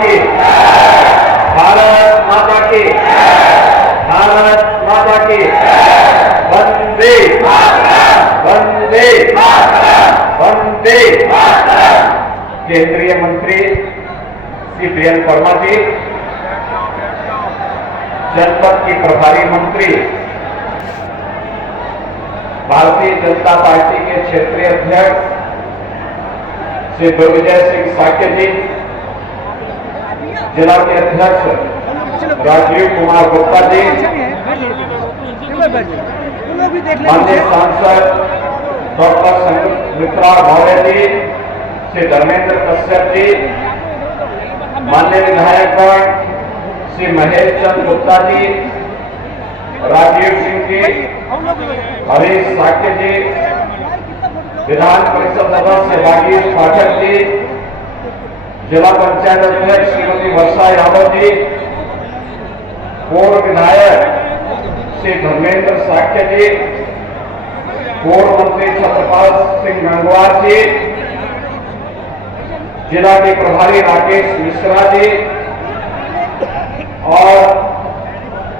की भारत माता की भारत माता की वंदे वंदे वंदे। केंद्रीय मंत्री श्री प्रियंका वर्मा जी, जनपद की प्रभारी मंत्री, भारतीय जनता पार्टी के क्षेत्रीय अध्यक्ष श्री दुर्विजय सिंह साक्य जी, जिला के अध्यक्ष राजीव कुमार गुप्ता जी, माननीय सांसद डॉक्टर संगमित्रा मौर्य जी, श्री धर्मेंद्र कश्यप जी, माननीय विधायकगण श्री महेश चंद्र गुप्ता जी, राजीव सिंह जी, हरीश साक्य जी, विधान परिषद सदस्य राजेश पाठक जी, जिला पंचायत अध्यक्ष श्रीमती वर्षा यादव जी, पूर्व विधायक श्री धर्मेंद्र साक्य जी, पूर्व मंत्री छत्रपाल सिंह गंगवार जी, जिला के प्रभारी राकेश मिश्रा जी और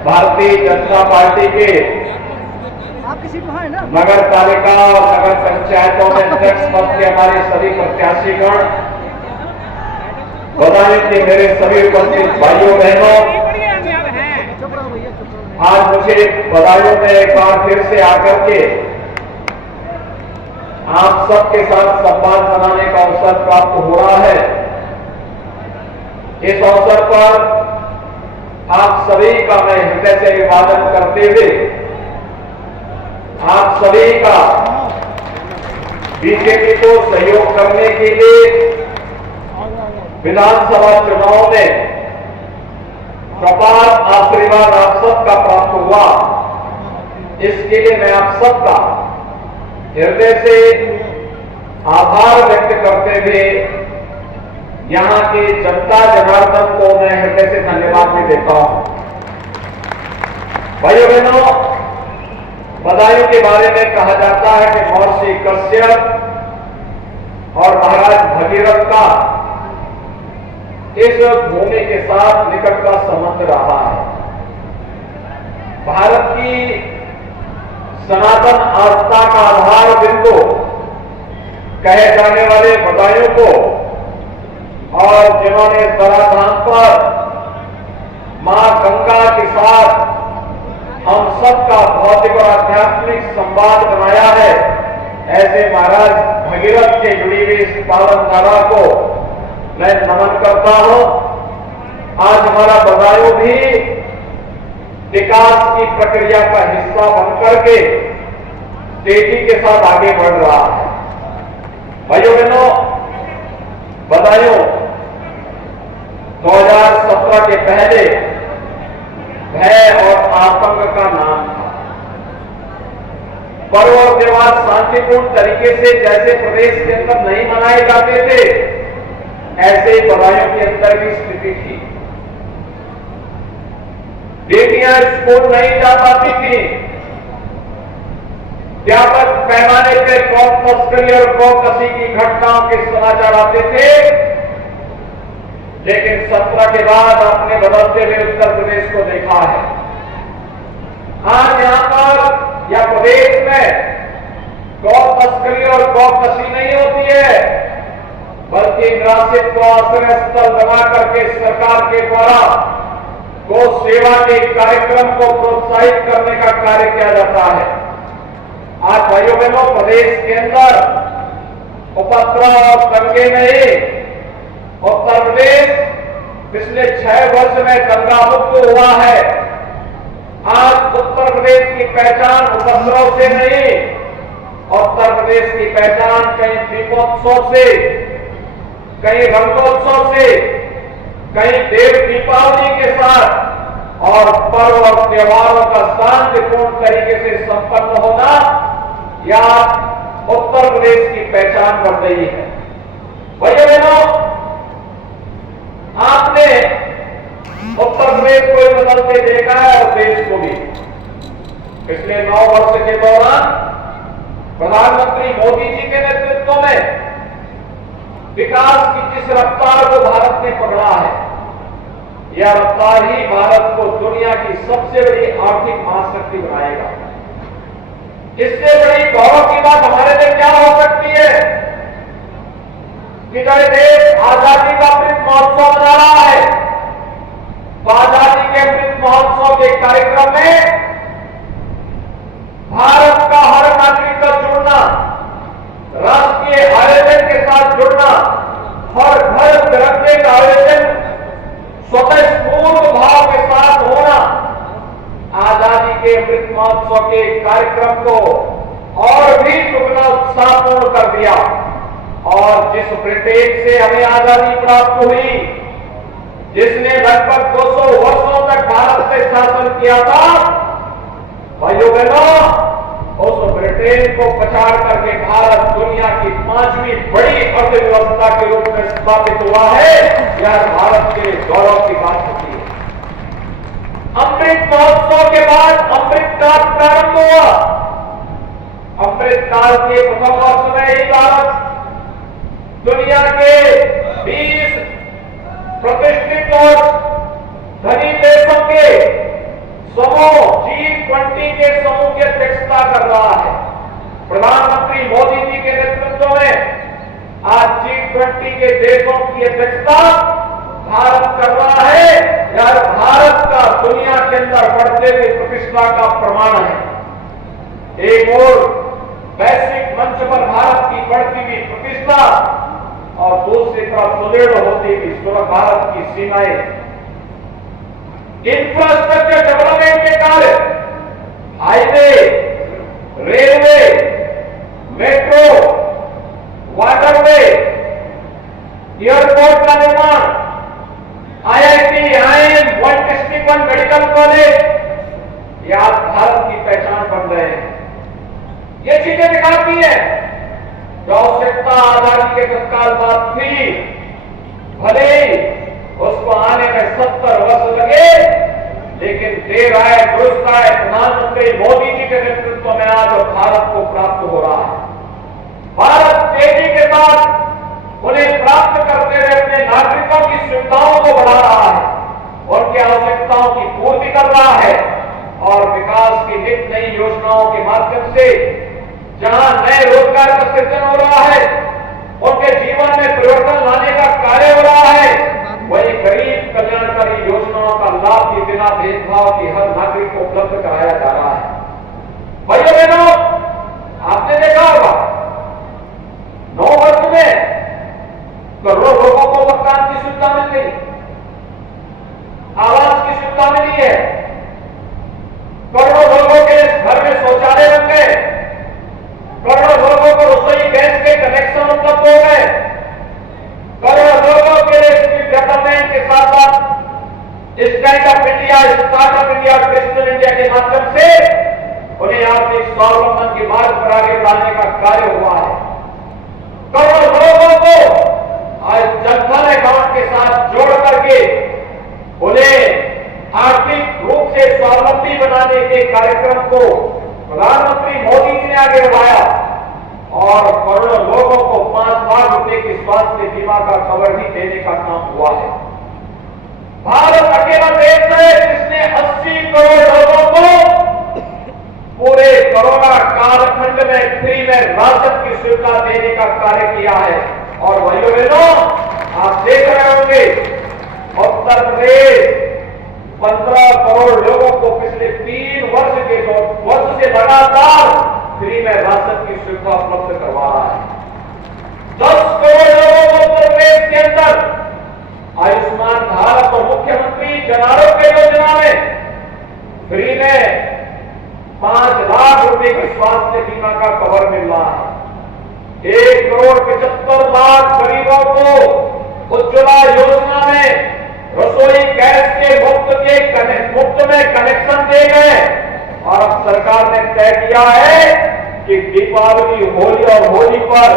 भारतीय जनता पार्टी के नगर पालिका और नगर पंचायतों में अध्यक्ष पद के हमारे सभी प्रत्याशीगण, बधाई के मेरे सभी उपस्थित भाइयों बहनों, आज मुझे बधाइयों में एक बार फिर से आकर के आप सबके साथ संवाद बनाने का अवसर प्राप्त हो रहा है। इस अवसर पर आप सभी का मैं हृदय से अभिवादन करते हुए आप सभी का बीजेपी को सहयोग करने के लिए विधानसभा चुनाव में प्रपार आशीर्वाद आप सबका प्राप्त हुआ, इसके लिए मैं आप सबका हृदय से आभार व्यक्त करते हुए यहां के जनता जनार्दन को मैं हृदय से धन्यवाद भी देता हूं। भाइयों बहनों, बधाइयों के बारे में कहा जाता है कि महर्षि कश्यप और महाराज भगीरथ का इस भूमि के साथ निकट का संबंध रहा है। भारत की सनातन आस्था का आधार बिंदु कहे जाने वाले बदायूं को और जिन्होंने धराधाम पर मां गंगा के साथ हम सबका भौतिक और आध्यात्मिक संवाद बनाया है, ऐसे महाराज भगीरथ के जुड़ी हुई इस पावन धारा को मैं नमन करता हूं। आज हमारा बदायूं भी विकास की प्रक्रिया का हिस्सा बनकर के तेजी के साथ आगे बढ़ रहा है। भाइयों बहनों, बदायूं 2017 के पहले भय और आतंक का नाम था। पर्व और त्योहार शांतिपूर्ण तरीके से जैसे प्रदेश के अंदर नहीं मनाए जाते थे, ऐसे बदायूं के अंदर भी स्थिति थी। बेटियां स्कूल नहीं जा पाती थी, व्यापक पैमाने पर गौ तस्करी और गौ कसी की घटनाओं के समाचार आते थे, लेकिन 17 के बाद आपने बदलते हुए उत्तर प्रदेश को देखा है। आज यहां पर या प्रदेश में गौ तस्करी और गौ कसी नहीं होती है, बल्कि निराश्रित को आश्रय स्थल बना करके सरकार के द्वारा गौ सेवा के कार्यक्रम को प्रोत्साहित करने का कार्य किया जाता है। आज भाइयों बहनों, प्रदेश के अंदर उपद्रव और दंगे नहीं, उत्तर प्रदेश पिछले 6 वर्ष में दंगा मुक्त हुआ है। आज उत्तर प्रदेश की पहचान उपद्रव से नहीं, उत्तर प्रदेश की पहचान कहीं दीपोत्सव से, कहीं रंगोत्सव से, कहीं देव दीपावली के साथ और पर्व और त्योहारों का शांतिपूर्ण तरीके से संपन्न होना, या उत्तर प्रदेश की पहचान बढ़ गई है। भैया बहनों, आपने उत्तर प्रदेश को बदलते देखा है और देश को भी। पिछले 9 वर्ष के दौरान प्रधानमंत्री मोदी जी के नेतृत्व में विकास की जिस रफ्तार को भारत ने पकड़ा है, यह रफ्तार ही भारत को दुनिया की सबसे बड़ी आर्थिक महाशक्ति बनाएगा। इससे बड़ी गौरव की बात हमारे लिए क्या हो सकती है कि जो देश आजादी का अमृत महोत्सव मना रहा है, तो आजादी के अमृत महोत्सव के कार्यक्रम में भारत का हर नागरिक का जुड़ना, राष्ट्रीय आयोजन के साथ जुड़ना, हर घर तिरंगे का आयोजन स्वतः स्फूर्त भाव के साथ होना, आजादी के अमृत महोत्सव के कार्यक्रम को और भी दुगना उत्साहपूर्ण कर दिया। और जिस ब्रिटेन से हमें आजादी प्राप्त हुई, जिसने लगभग 200 वर्षों तक भारत से शासन किया था, भाइयों बहनों, उस ब्रिटेन को पछाड़ करके भारत दुनिया की 5वीं बड़ी अर्थव्यवस्था के रूप में स्थापित हुआ है। यह भारत के गौरव की बात होती है। अमृत महोत्सव के बाद अमृत काल प्रारंभ हुआ। अमृत काल के प्रथम वर्ष में ही भारत दुनिया के 20 प्रतिष्ठित और धनी देशों के समूह G20 के समूह की अध्यक्षता कर रहा है। प्रधानमंत्री मोदी जी के नेतृत्व में आज G20 के देशों की अध्यक्षता भारत कर रहा है। यह भारत का दुनिया के अंदर बढ़ते हुए प्रतिष्ठा का प्रमाण है। एक और वैश्विक मंच पर भारत की बढ़ती हुई प्रतिष्ठा और दूसरी तरफ सुदृढ़ होती हुई भारत की सीमाएं, इंफ्रास्ट्रक्चर डेवलपमेंट के कार्य, highway, railway, metro, waterway, airport का निर्माण, IIT, IIM, one district one medical college, ये आज भारत की पहचान बन रहे हैं। ये चीजें दिखाती है जो आवश्यकता आजादी के तत्काल बाद थी, भले उसको आने में 70 वर्ष लगे, लेकिन देर आए दुरुस्त आए, प्रधानमंत्री मोदी जी के नेतृत्व में आज भारत को प्राप्त हो रहा है। भारत तेजी के साथ उन्हें प्राप्त करते हुए अपने नागरिकों की सुविधाओं को बढ़ा रहा है, उनकी आवश्यकताओं की पूर्ति कर रहा है और विकास की नित नई योजनाओं के माध्यम से जहां नए रोजगार का सृजन हो रहा है, उनके जीवन में परिवर्तन लाने का कार्य हो रहा है, वही गरीब कल्याणकारी योजनाओं का लाभ भी बिना भेदभाव की हर नागरिक को उपलब्ध कराया जा रहा है। भाइयों बहनों, आपने देखा होगा 9 वर्ष में करोड़ों लोगों को मकान की सुविधा मिल गई, आवास की सुविधा मिली है, करोड़ों लोगों के घर में शौचालय बन गए, करोड़ों लोगों को रसोई गैस के कनेक्शन उपलब्ध हो गए, करोड़ों लोगों के लिए डेवलपमेंट के साथ साथ stand up India, startup India, digital India के माध्यम से उन्हें आर्थिक स्वावलंबन के मार्ग पर आगे बढ़ाने का कार्य हुआ है। करोड़ों लोगों को आज जनधन अकाउंट के साथ जोड़ करके उन्हें आर्थिक रूप से स्वावलंबी बनाने के कार्यक्रम को प्रधानमंत्री मोदी जी ने आगे बढ़ाया और करोड़ों लोगों को 5 लाख रुपए की स्वास्थ्य बीमा का कवर भी देने का काम हुआ है। भारत अकेला देश है जिसने 80 करोड़ लोगों को पूरे कोरोना कालखंड में फ्री में राशन की सुविधा देने का कार्य किया है। और भाइयों बहनों, आप देख रहे होंगे उत्तर प्रदेश 15 करोड़ लोगों को पिछले 3 वर्ष से लगातार फ्री में राशन की सुविधा उपलब्ध करवा रहा है। 10 करोड़ लोगों को उत्तर प्रदेश के अंदर आयुष्मान भारत और मुख्यमंत्री जन आरोग्य योजना में फ्री में 5 लाख रुपए की स्वास्थ्य बीमा का कवर मिल रहा है। 1 करोड़ 75 लाख गरीबों को उज्ज्वला योजना में रसोई गैस के मुफ्त में कनेक्शन दिए गए और अब सरकार ने तय किया है कि दीपावली, होली और होली पर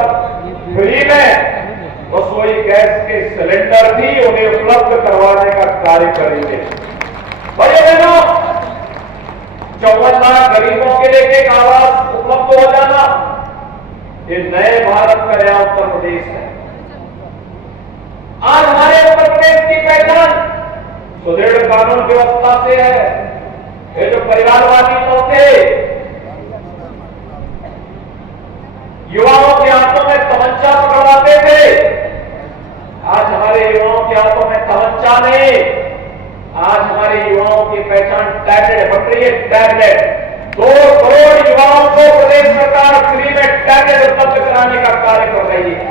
फ्री में रसोई गैस के सिलेंडर भी उन्हें उपलब्ध करवाने का कार्य करेंगे। भाइयों बहनों, 54 लाख गरीबों के लिए एक आवास उपलब्ध हो जाना, ये नए भारत का नया उत्तर प्रदेश है। आज हमारे उत्तर प्रदेश की पहचान कानून व्यवस्था से है। ये जो परिवारवादी लोग थे, युवाओं के हाथों में तमंचा पकड़वाते थे, आज हमारे युवाओं के हाथों में तमंचा नहीं, आज हमारे युवाओं की पहचान टैबलेट बन रही है। टैबलेट 2 करोड़ युवाओं को प्रदेश सरकार फ्री में टैबलेट उपलब्ध कराने का कार्य कर रही है।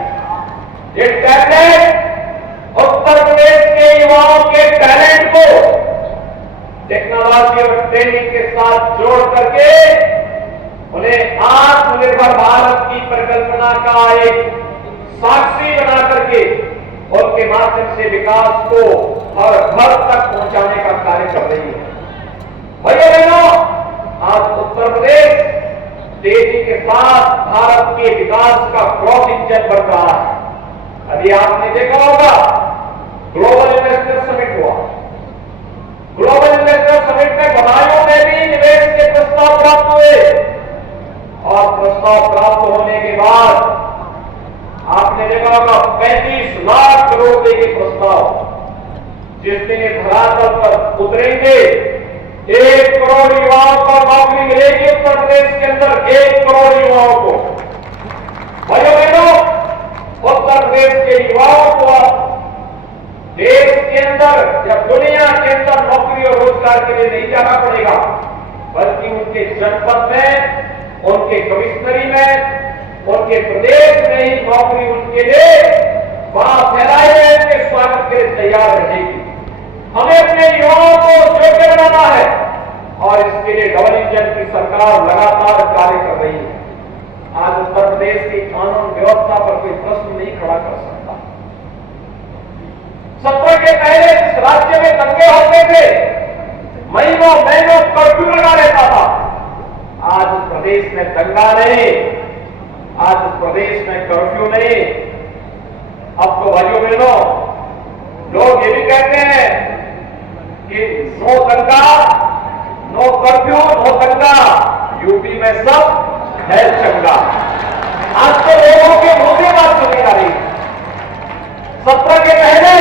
ये टैबलेट उत्तर प्रदेश के युवाओं के टैलेंट को टेक्नोलॉजी और ट्रेनिंग के साथ जोड़ करके उन्हें आत्मनिर्भर भारत की परिकल्पना का एक साक्षी बना करके उनके माध्यम से विकास को हर घर तक पहुंचाने का कार्य कर रही है। भैया बहनों, आज उत्तर प्रदेश तेजी के साथ भारत के विकास का ग्रोथ इंजन बन रहा है। अभी आपने देखा होगा ग्लोबल इन्वेस्टर समिट हुआ। ग्लोबल इन्वेस्टर समिट में बदायूं में भी निवेश के प्रस्ताव प्राप्त हुए और प्रस्ताव प्राप्त होने के बाद आपने देखा होगा 35 लाख करोड़ रुपए के प्रस्ताव जिस दिन ये धरातल पर उतरेंगे 1 करोड़ युवाओं को नौकरी मिलेगी। उत्तर प्रदेश के अंदर 1 करोड़ युवाओं को। भाइयों बहनों, उत्तर प्रदेश के युवाओं को देश के अंदर या दुनिया के अंदर नौकरी और रोजगार के लिए नहीं जाना पड़ेगा, बल्कि उनके जनपद में, उनके कमिश्नरी में, उनके प्रदेश में ही नौकरी उनके लिए वहां फैलाई है, उनके स्वागत के लिए तैयार रहेगी। हमें अपने युवाओं को योग्य बनाना है और इसके लिए डबल इंजन की सरकार लगातार कार्य कर रही है। आज उत्तर प्रदेश की कानून व्यवस्था पर कोई प्रश्न नहीं खड़ा कर सकता। 70 के पहले जिस राज्य में दंगे होते थे, महीनों महीनों कर्फ्यू लगा रहता था, आज उस प्रदेश में दंगा नहीं, आज उस प्रदेश में कर्फ्यू नहीं। अब तो भाइयों बहनों, लोग ये भी कहते हैं कि नो दंगा, नो कर्फ्यू, नो दंगा, यूपी में सब है चंगा। आज तो लोगों के मुंह से बात सुनी जा रही। 17 के पहले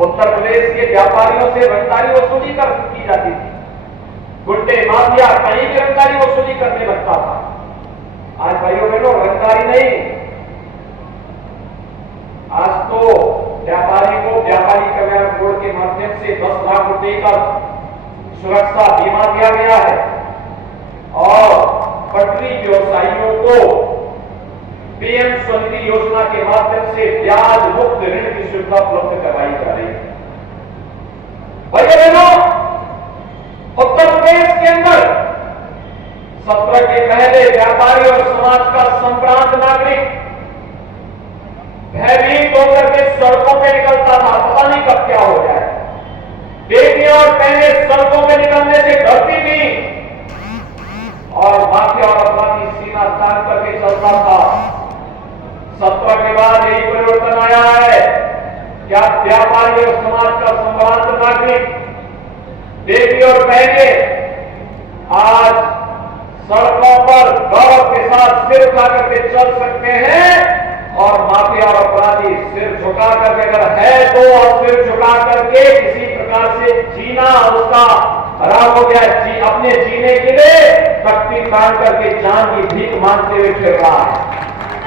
उत्तर प्रदेश के व्यापारियों से रंगदारी वसूली की जाती थी। गुंडे माफिया कहीं भी रंगदारी वसूली करने लगता था। आज भाइयों बहनों, रंगदारी नहीं, आज तो व्यापारी को व्यापारी कल्याण बोर्ड के माध्यम से 10 लाख रुपए का सुरक्षा बीमा दिया गया है और पटरी व्यवसायियों को पीएम स्वनिधि योजना के माध्यम से ब्याज मुक्त ऋण की सुविधा उपलब्ध करवाई जा रही है। भाइयों बहनों, उत्तर प्रदेश के अंदर 17 के पहले व्यापारी और समाज का संभ्रांत नागरिक भयभीत होकर के सड़कों पे निकलता था, पता नहीं कब क्या हो जाए। बेटियां और बहनें सड़कों पे निकलने से डरती थी और माफिया और अपराधी सीना तान करके चलता था। 17 के बाद यही परिवर्तन आया है। क्या व्यापारी और समाज का संभ्रांत नागरिक, बेटी और बहनें आज सड़कों पर गौरव के साथ सिर उठा करके चल सकते हैं और माफिया और अपराधी सिर झुका करके, अगर है तो और सिर झुका करके किसी प्रकार से जीना उसका हराम हो गया, अपने जीने के लिए तख्ती तान करके जान की भीख मांगते हुए फिर रहा है।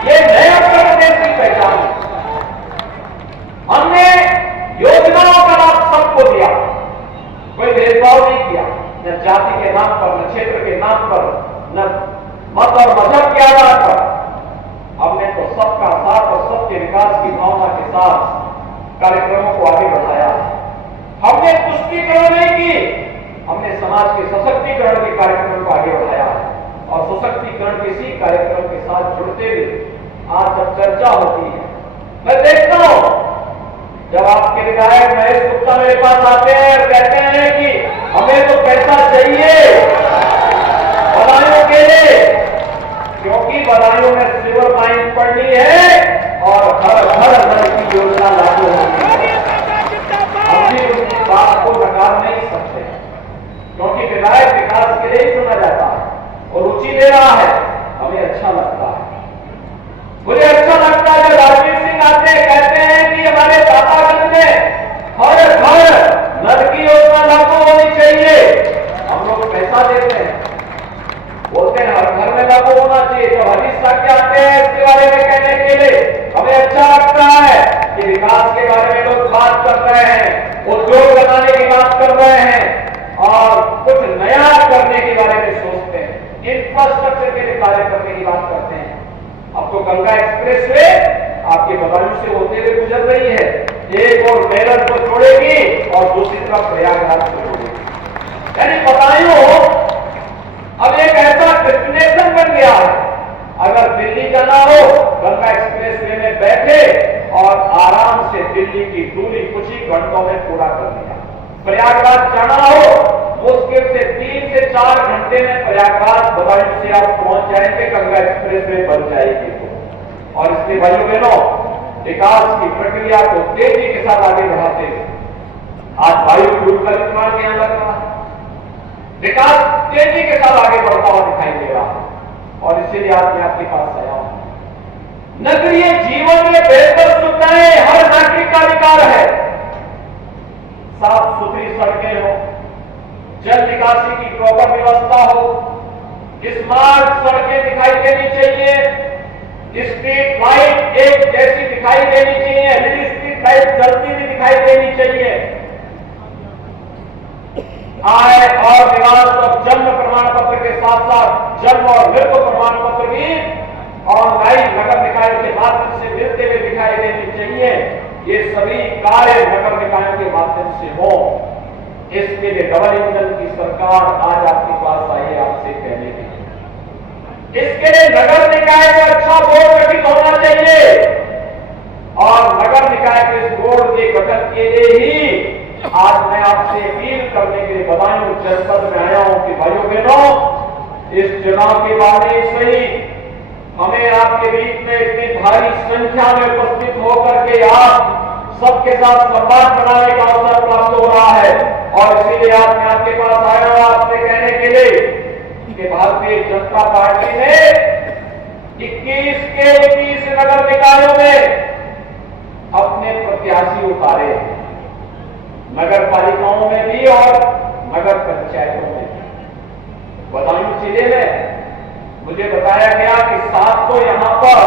ये नए उत्तर प्रदेश की पहचान है। हमने योजनाओं का लाभ सबको दिया, कोई भेदभाव नहीं किया, न जाति के नाम पर, न क्षेत्र के नाम पर, न मत और मजहब के आधार पर। हमने तो सबका साथ और सबके विकास की भावना के साथ कार्यक्रमों को आगे बढ़ाया। हमने तुष्टीकरण नहीं की, हमने समाज के सशक्तिकरण के कार्यक्रम को आगे बढ़ाया और सशक्तिकरण के इसी कार्यक्रम के साथ जुड़ते हुए आज जब चर्चा होती है, मैं देखता हूं जब आपके विधायक महेश गुप्ता मेरे पास आते हैं और कहते हैं कि हमें तो पैसा चाहिए बदायूं के लिए, क्योंकि बदायूं में सिल्वर माइन पड़नी है और हर घर घर की योजना लागू होगी है। हम भी उनकी बात को नकार नहीं सकते, क्योंकि विधायक विकास के लिए चुना जाता है और रुचि दे रहा है, हमें अच्छा लगता है। मुझे अच्छा लगता है जब राजवीर सिंह आते कहते हैं कि हमारे दातागंज में हर घर बात कर रहे हैं, उद्योग बनाने की बात कर रहे हैं और कुछ नया करने के बारे में सोचते हैं, इंफ्रास्ट्रक्चर के लिए कार्य करने की बात करते हैं। अब तो गंगा एक्सप्रेस वे आपके बदायूं से होते हुए गुजर रही है, एक और मेरठ को जोड़ेगी और दूसरी तरफ प्रयागराज को जोड़ेगी। यानी बदायूं अब एक ऐसा डेस्टिनेशन बन गया है, अगर दिल्ली जाना हो गंगा एक्सप्रेस वे में बैठे और आराम से दिल्ली की दूरी कुछ ही घंटों में पूरा कर लिया। प्रयागराज जाना हो मुश्किल से 3 से 4 घंटे में प्रयागराज बदायूं से आप पहुंच जाएंगे, गंगा एक्सप्रेस वे बन जाएगी। और इसलिए भाइयों बहनों, विकास की प्रक्रिया को तेजी के साथ आगे बढ़ाते हुए आज वायु फ्यूल का निर्माण यहां लग रहा है, विकास तेजी के साथ आगे बढ़ता हुआ दिखाई दे रहा है। और इसीलिए आज मैं आपके पास आया हूं। नगरीय जीवन में बेहतर सुविधाएं हर नागरिक का अधिकार है। साफ सुथरी सड़कें हो, जल निकासी की प्रॉपर व्यवस्था हो, स्मार्ट सड़कें दिखाई देनी चाहिए, स्ट्रीट लाइट एक जैसी दिखाई देनी चाहिए, एलईडी स्ट्रीट लाइट जलती हुई दिखाई देनी चाहिए। आय और निवास और जन्म प्रमाण पत्र के साथ साथ जन्म और मृत्यु प्रमाण पत्र भी ऑनलाइन नगर निकायों के माध्यम से मिलते हुए दिखाई देनी चाहिए। ये सभी कार्य नगर निकायों के माध्यम से हो, इसके लिए डबल इंजन की सरकार आज आपके पास आई है आपसे कहने के लिए। इसके लिए नगर निकाय में अच्छा बोर्ड गठित होना चाहिए और नगर निकाय के इस बोर्ड के गठन के लिए ही आज मैं आपसे अपील करने के लिए बदायूं जनपद में आया हूं कि भाइयों बहनों, इस चुनाव के बाद सही हमें आपके बीच में इतनी भारी संख्या में उपस्थित होकर के आप सबके साथ संवाद बनाने का अवसर प्राप्त हो रहा है। और इसीलिए आज मैं आपके पास आया हूं आपसे कहने के लिए कि भारतीय जनता पार्टी ने 21 के 21 नगर निकायों में अपने प्रत्याशी उतारे हैं, नगर पालिकाओं में भी और नगर पंचायतों में भी। बदायूं जिले में मुझे बताया गया कि 7 तो यहां पर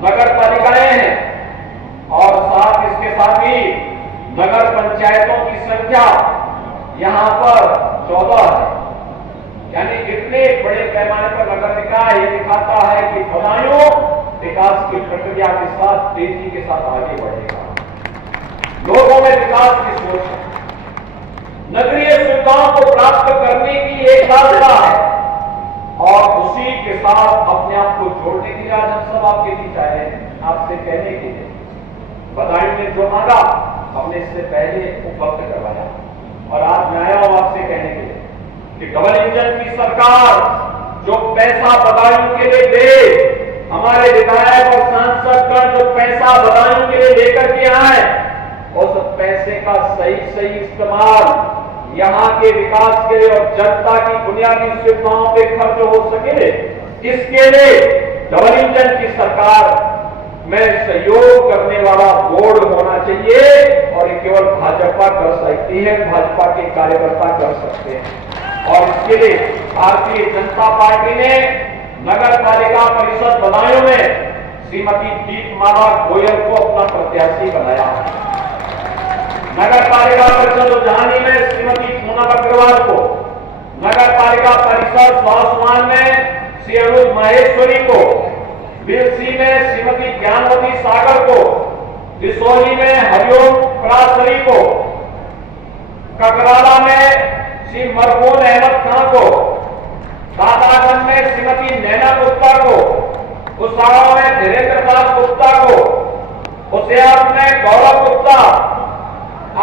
नगर पालिकाएं हैं और साथ इसके साथ ही नगर पंचायतों की संख्या यहां पर 14 है। यानी इतने बड़े पैमाने पर नगर निकाय ये दिखाता है कि बदायूं विकास की प्रक्रिया के साथ तेजी के साथ आगे बढ़ेगा। लोगों में विकास की सोच है, नगरीय सुविधाओं को प्राप्त करने की एक रास्ता है और उसी के साथ अपने आप को जोड़ने के लिए आज हम सब आपके बीच आए हैं आपसे कहने के लिए। बदायूं ने जो मांगा हमने इससे पहले उपलब्ध करवाया और आज मैं आया हूं आपसे कहने के लिए कि डबल इंजन की सरकार जो पैसा बदायूं के लिए दे, हमारे विधायक और सांसद का जो पैसा बदायूं के लिए लेकर के आए, उस पैसे का सही इस्तेमाल यहां के विकास के लिए और जनता की बुनियादी सुविधाओं पे खर्च हो सके, इसके लिए डबल इंजन की सरकार में सहयोग करने वाला बोर्ड होना चाहिए और ये केवल भाजपा कर सकती है, भाजपा के कार्यकर्ता कर सकते हैं। और इसके लिए भारतीय जनता पार्टी ने नगर पालिका परिषद बदायूं में श्रीमती दीपमाला गोयल को अपना प्रत्याशी बनाया। नगर पालिका परिषद उज्जैनी में श्रीमती पूनम अग्रवाल को, नगर पालिका परिषद स्वास्थ्य में श्री अनूप माहेश्वरी को, बिलसी में श्रीमती ज्ञानवती सागर को, दिसौली में हरिओम परासरी को, ककराला में श्री मरहूम अहमद खान को, दादागंज में श्रीमती नैना गुप्ता को, उसावा में धीरेन्द्र दास गुप्ता को, होशियार में गौरव गुप्ता,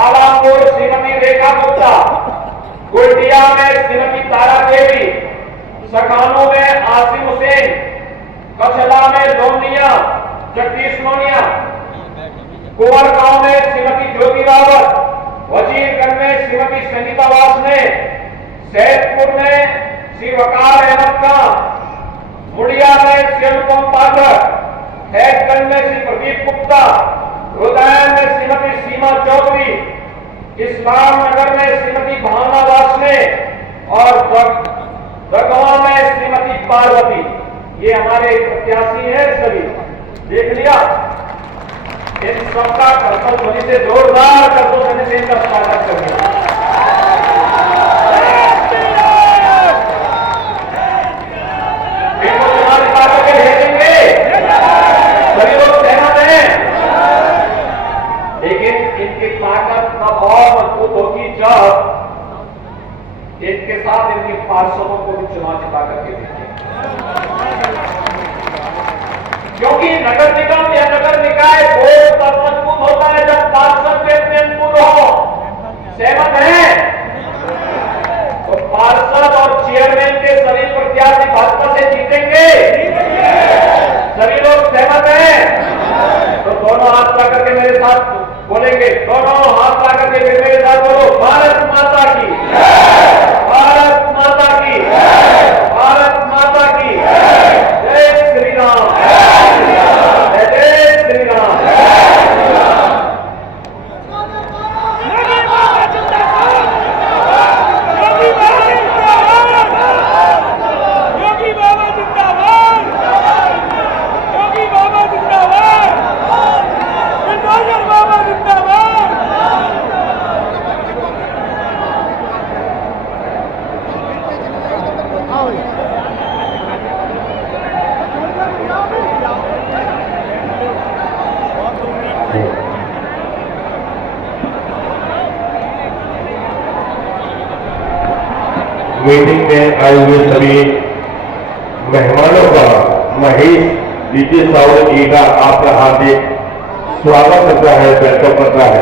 आलामपुर श्रीमती रेखा गुप्ता, गोल्डिया में श्रीमती तारा देवी, सखानों में आसिम हुसैन, कछला में लोनिया जगदीश लोनिया, कुंवरगांव में श्रीमती ज्योति रावत, वजीरगंज में श्रीमती संगीता वासने, सैदपुर में श्री वकार अहमद खान, मुड़िया में श्री अनुपम पाठक, हैदगंज में श्री प्रदीप गुप्ता, रुदायन में श्रीमती सीमा चौधरी, इस्लाम नगर में श्रीमती भावना वासने और बगवा में श्रीमती पार्वती। ये हमारे प्रत्याशी हैं सभी, देख लिया। इन सबका करतल ध्वनि से जोरदार करतल ध्वनि से इनका स्वागत करिए। इनको चुनाव जिता करके भेजेंगे, सभी लोग सहमत हैं। लेकिन इनकी ताकत तब और मजबूत होगी जब इनके साथ इनके पार्षदों को भी चुनाव जिता करके भेजेंगे, क्योंकि नगर निगम या नगर निकाय बोर्ड तब मजबूत होता है जब पार्षद भी अपने अनुकूल हो। सहमत है? तो पार्षद और चेयरमैन के सभी प्रत्याशी भाजपा से जीतेंगे। सभी लोग सहमत हैं? तो दोनों हाथ ला करके मेरे साथ बोलेंगे, दोनों हाथ ला करके मेरे साथ बोलो, भारत माता की, भारत माता की, भारत माता की जय श्री राम, जय जय श्री राम। मीटिंग में आए हुए सभी मेहमानों का महेश डीजे साउंड जी का आपका हार्दिक स्वागत करता है, वेलकम करता है।